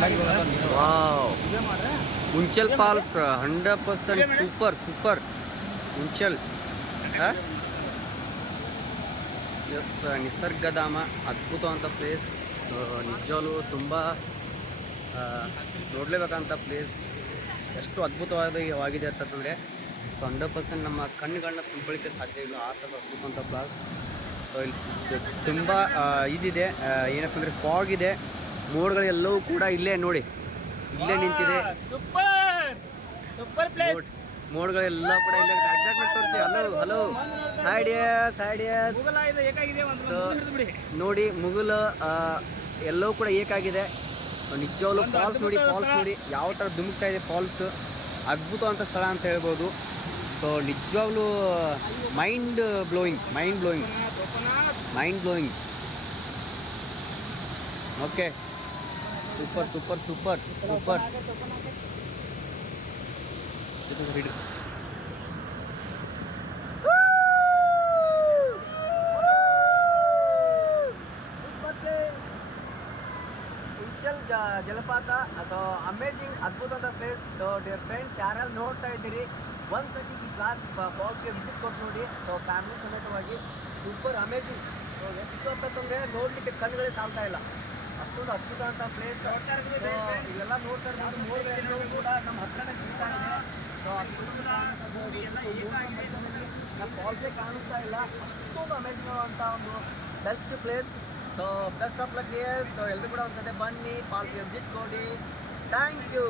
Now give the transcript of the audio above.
Wow, Unchal falls 100% super Unchal. Yes, Nisargadhama ಅದ್ಭುತವಂತ place. ನಿಜವಾಗ್ಲೂ ತುಂಬ ನೋಡಲೇಬೇಕಂತ ಪ್ಲೇಸ್. ಎಷ್ಟು ಅದ್ಭುತವಾಗಿದೆ ಅಂತಂದರೆ ಸೊ 100% ನಮ್ಮ ಕಣ್ಣುಗಳನ್ನ ತುಂಬಿಕೊಳ್ಳಿಕ್ಕೆ ಸಾಧ್ಯ ಇಲ್ಲ, ಆ ಥರ ಅದ್ಭುತವಂತ ಪ್ಲೇಸ್. ಸೊ ಇಲ್ಲಿ ತುಂಬ ಇದಿದೆ, ಏನಪ್ಪ ಅಂದರೆ ಫಾಗ್ ಇದೆ, ಮೋಡ್ಗಳೆಲ್ಲವೂ ಕೂಡ ಇಲ್ಲೇ ನೋಡಿ, ಇಲ್ಲೇ ನಿಂತಿದೆ. ಮೋಡ್ಗಳೆಲ್ಲ ಕೂಡ ಇಲ್ಲೇ ಎಕ್ಸಾಕ್ಟ್ಮೆಂಟ್ ತೋರಿಸಿ. Hello hi dears. ಸೊ ನೋಡಿ, ಮುಗುಲು ಎಲ್ಲವೂ ಕೂಡ ಏಕಾಗಿದೆ. ನಿಜವಾಗ್ಲೂ ಫಾಲ್ಸ್ ನೋಡಿ ಯಾವ ಥರ ಧುಮುಕ್ತಾ ಇದೆ ಫಾಲ್ಸ್. ಅದ್ಭುತವಂತ ಸ್ಥಳ ಅಂತ ಹೇಳ್ಬೋದು. ಸೊ ನಿಜವಾಗ್ಲೂ mind blowing. Okay, super. Unchal ಜಲಪಾತ ಅಥವಾ ಅಮೇಜಿಂಗ್ ಅದ್ಭುತವಾದ ಪ್ಲೇಸ್. ಸೊ ಡಿಯರ್ ಫ್ರೆಂಡ್ಸ್, ಯಾರೆಲ್ಲ ನೋಡ್ತಾ ಇದ್ದೀರಿ, ಒಂದ್ಸತಿ ಈ ಫಾಲ್ಸ್ಗೆ ವಿಸಿಟ್ ಕೊಟ್ಟು ನೋಡಿ. ಸೊ ಫ್ಯಾಮಿಲಿ ಸಮೇತವಾಗಿ ಸೂಪರ್ ಅಮೇಜಿಂಗ್. ಸೊ ಎಷ್ಟು ಅಂತಂದರೆ ನೋಡಲಿಕ್ಕೆ ಕಣ್ಣುಗಳೇ ಸಾಲ್ತಾ ಇಲ್ಲ, ಅಷ್ಟೊಂದು ಅದ್ಭುತ ಅಂತ ಪ್ಲೇಸ್. ಇಲ್ಲೆಲ್ಲ ನೋಡ್ತಾ ಇರ್ಬೋದು, ಮೋಡಗಳೆಲ್ಲವೂ ಕೂಡ ನಮ್ಮ ಹತ್ರನೇ ಸಿಗ್ತಾ ಇದೆ. ಸೊ ನಮ್ಮ ಫಾಲ್ಸೇ ಕಾಣಿಸ್ತಾ ಇಲ್ಲ, ಅಷ್ಟೊಂದು ಅಮೇಜಿಂಗ್ ಅಂತ ಒಂದು best place. So best of luck dears. So ಎಲ್ಲರೂ ಕೂಡ ಒಂದ್ಸತಿ ಬನ್ನಿ, ಫಾಲ್ಸ್ಗೆ ವಿಸಿಟ್ ಕೊಡಿ. Thank you.